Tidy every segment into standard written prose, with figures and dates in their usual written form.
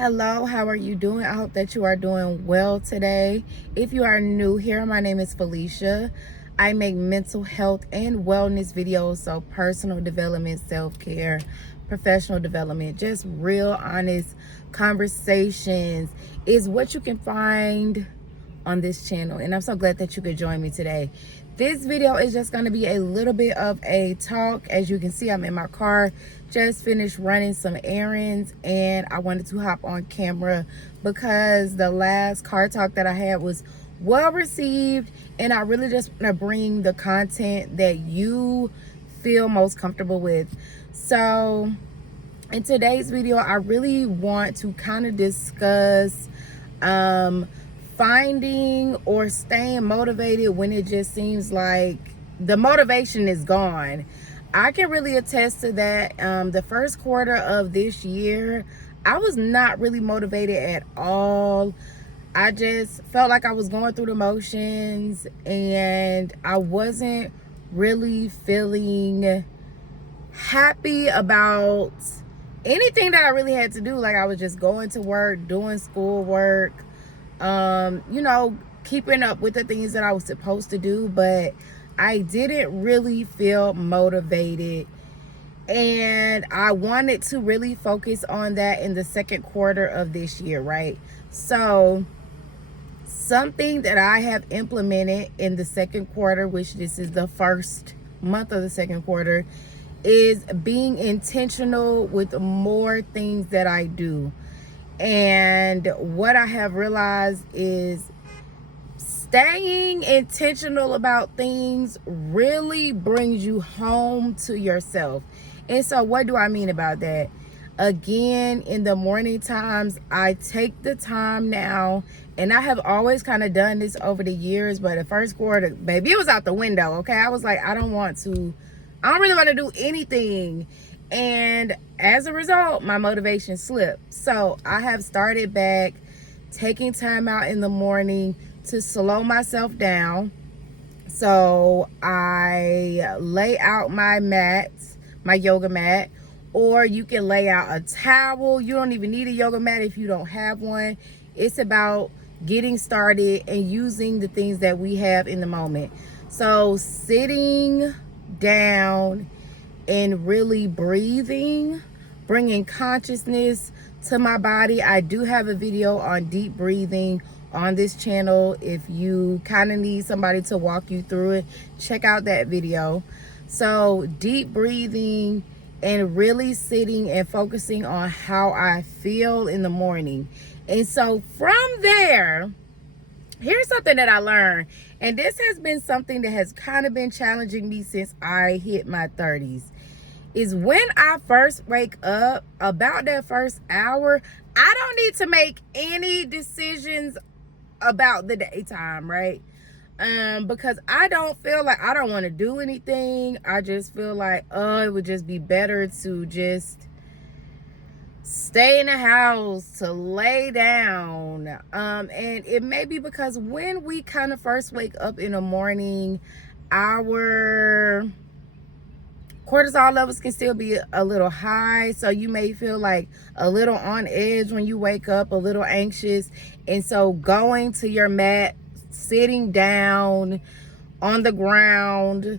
Hello, how are you doing? I hope that you are doing well today. If you are new here, my name is Felicia. I make mental health and wellness videos, so personal development, self-care, professional development, just real honest conversations is what you can find on this channel, and I'm so glad that you could join me today. This video is just going to be a little bit of a talk. As you can see, I'm in my car, just finished running some errands, and I wanted to hop on camera because the last car talk that I had was well received, and I really just want to bring the content that you feel most comfortable with. So in today's video, I really want to kind of discuss finding or staying motivated when it just seems like the motivation is gone. I can really attest to that. The first quarter of this year, I was not really motivated at all. I just felt like I was going through the motions, and I wasn't really feeling happy about anything that I really had to do. Like, I was just going to work, doing schoolwork, keeping up with the things that I was supposed to do, but I didn't really feel motivated. And I wanted to really focus on that in the second quarter of this year, right? So something that I have implemented in the second quarter, which this is the first month of the second quarter, is being intentional with more things that I do. And what I have realized is staying intentional about things really brings you home to yourself. And so what do I mean about that? Again, in the morning times, I take the time now, and I have always kind of done this over the years, but the first quarter, baby, it was out the window, okay? I was like, I don't really want to do anything. And as a result, my motivation slipped. So I have started back taking time out in the morning to slow myself down. So I lay out my mat, my yoga mat, or you can lay out a towel. You don't even need a yoga mat if you don't have one. It's about getting started and using the things that we have in the moment. So sitting down and really breathing, bringing consciousness to my body. I do have a video on deep breathing on this channel. If you kind of need somebody to walk you through it, check out that video. So deep breathing and really sitting and focusing on how I feel in the morning. And so from there, here's something that I learned, and this has been something that has kind of been challenging me since I hit my 30s, is when I first wake up, about that first hour, I don't need to make any decisions about the daytime, right? Because I don't feel like I don't want to do anything. I just feel like, it would just be better to just stay in the house, to lay down. And it may be because when we kind of first wake up in the morning, our cortisol levels can still be a little high. So you may feel like a little on edge when you wake up, a little anxious. And so going to your mat, sitting down on the ground,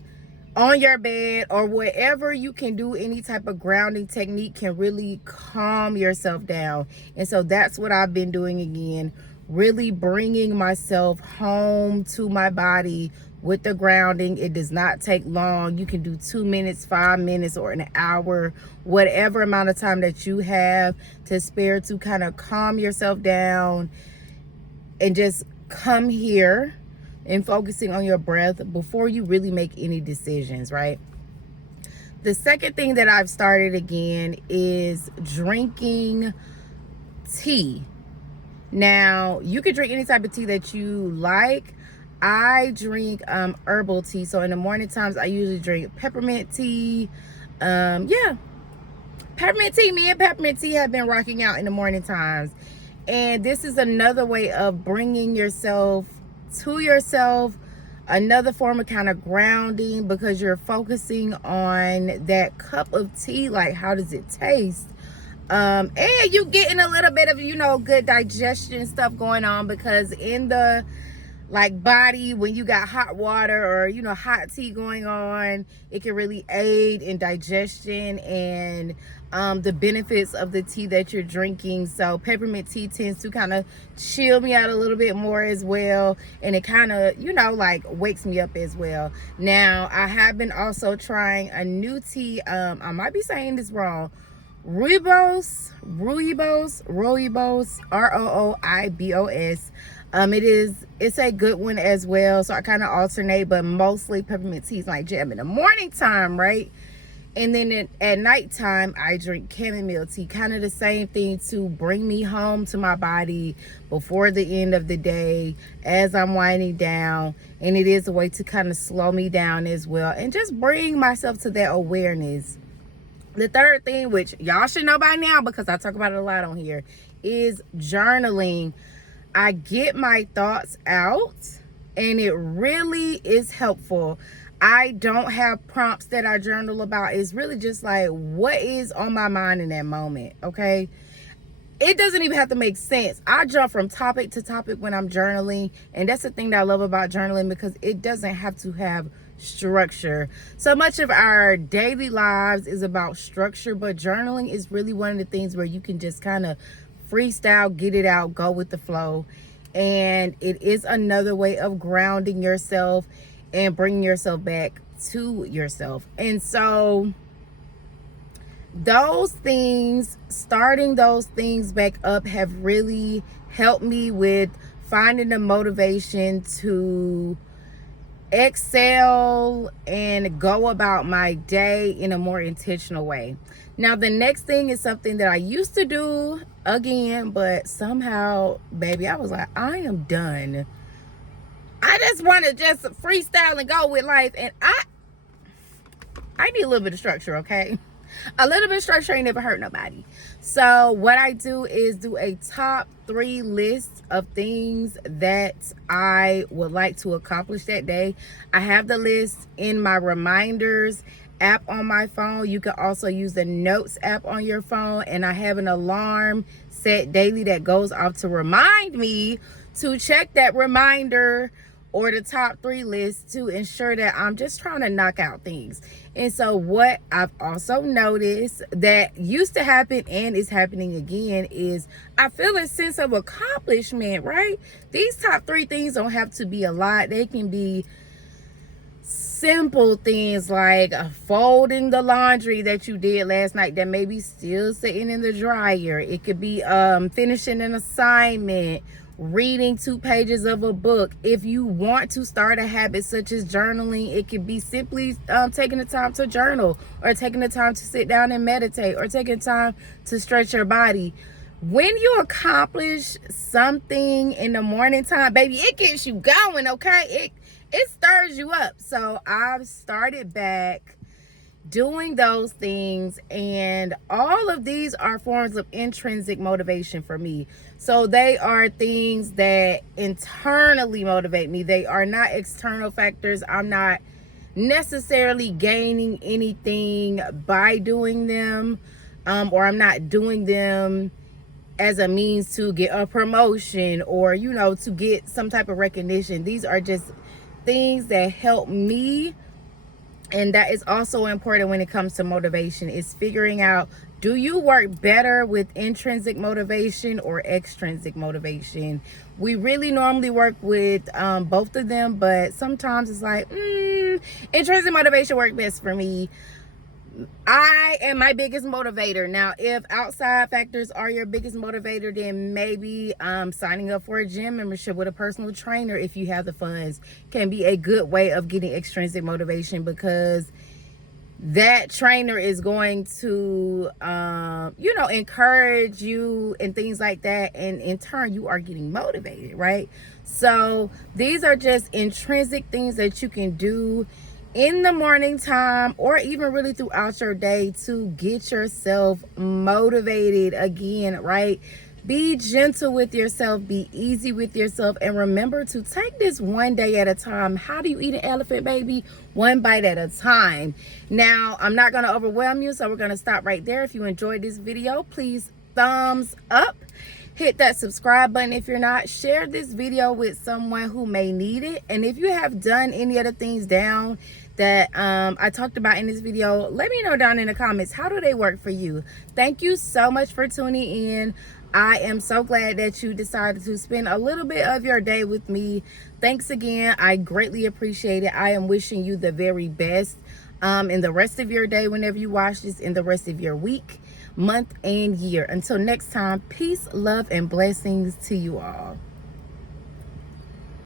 on your bed, or wherever you can do any type of grounding technique can really calm yourself down. And so that's what I've been doing again, really bringing myself home to my body with the grounding. It does not take long. You can do 2 minutes, 5 minutes, or an hour, whatever amount of time that you have to spare to kind of calm yourself down and just come here and focusing on your breath before you really make any decisions, right? The second thing that I've started again is drinking tea. Now, you can drink any type of tea that you like. I drink herbal tea. So in the morning times, I usually drink peppermint tea. Peppermint tea. Me and peppermint tea have been rocking out in the morning times. And this is another way of bringing yourself to yourself, another form of kind of grounding, because you're focusing on that cup of tea, like how does it taste? And you getting a little bit of, good digestion stuff going on, because in the body, when you got hot water or hot tea going on, it can really aid in digestion and the benefits of the tea that you're drinking. So peppermint tea tends to kind of chill me out a little bit more as well, and it kind of wakes me up as well. Now I have been also trying a new tea, I might be saying this wrong, rooibos, rooibos. It's a good one as well. So I kind of alternate, but mostly peppermint tea is my jam in the morning time, right? And then at nighttime, I drink chamomile tea, kind of the same thing, to bring me home to my body before the end of the day as I'm winding down. And it is a way to kind of slow me down as well, and just bring myself to that awareness. The third thing, which y'all should know by now because I talk about it a lot on here, is journaling. I get my thoughts out, and it really is helpful. I don't have prompts that I journal about. It's really just like what is on my mind in that moment, okay? It doesn't even have to make sense. I jump from topic to topic when I'm journaling, and that's the thing that I love about journaling, because it doesn't have to have structure. So much of our daily lives is about structure, but journaling is really one of the things where you can just kind of freestyle, get it out, go with the flow. And it is another way of grounding yourself and bringing yourself back to yourself. And so those things, starting those things back up, have really helped me with finding the motivation to excel and go about my day in a more intentional way. Now, the next thing is something that I used to do again, but somehow, baby, I was like, I am done. I just want to just freestyle and go with life. And I need a little bit of structure, okay? A little bit of structure ain't never hurt nobody. So what I do is do a top 3 list of things that I would like to accomplish that day. I have the list in my reminders app on my phone. You can also use the notes app on your phone, and I have an alarm set daily that goes off to remind me to check that reminder or the top 3 list to ensure that I'm just trying to knock out things. And so what I've also noticed that used to happen and is happening again is I feel a sense of accomplishment, right? These top 3 things don't have to be a lot. They can be simple things like folding the laundry that you did last night that may be still sitting in the dryer. It could be finishing an assignment, reading 2 pages of a book. If you want to start a habit such as journaling, it could be simply taking the time to journal, or taking the time to sit down and meditate, or taking time to stretch your body. When you accomplish something in the morning time, baby, it gets you going, okay? It stirs you up. So I've started back doing those things, and all of these are forms of intrinsic motivation for me. So they are things that internally motivate me. They are not external factors. I'm not necessarily gaining anything by doing them, or I'm not doing them as a means to get a promotion or to get some type of recognition. These are just things that help me. And that is also important when it comes to motivation, is figuring out, do you work better with intrinsic motivation or extrinsic motivation? We really normally work with both of them, but sometimes it's like, intrinsic motivation works best for me. I am my biggest motivator. Now, if outside factors are your biggest motivator, then maybe signing up for a gym membership with a personal trainer, if you have the funds, can be a good way of getting extrinsic motivation, because that trainer is going to encourage you and things like that, and in turn you are getting motivated, right? So these are just intrinsic things that you can do in the morning time, or even really throughout your day, to get yourself motivated again, right? Be gentle with yourself, be easy with yourself, and remember to take this one day at a time. How do you eat an elephant, baby? One bite at a time. Now, I'm not going to overwhelm you, so we're going to stop right there. If you enjoyed this video, please thumbs up. Hit that subscribe button if you're not. Share this video with someone who may need it. And if you have done any of the things down that I talked about in this video, let me know down in the comments. How do they work for you? Thank you so much for tuning in. I am so glad that you decided to spend a little bit of your day with me. Thanks again. I greatly appreciate it. I am wishing you the very best in the rest of your day whenever you watch this, in the rest of your week, month, and year. Until next time, peace, love, and blessings to you all.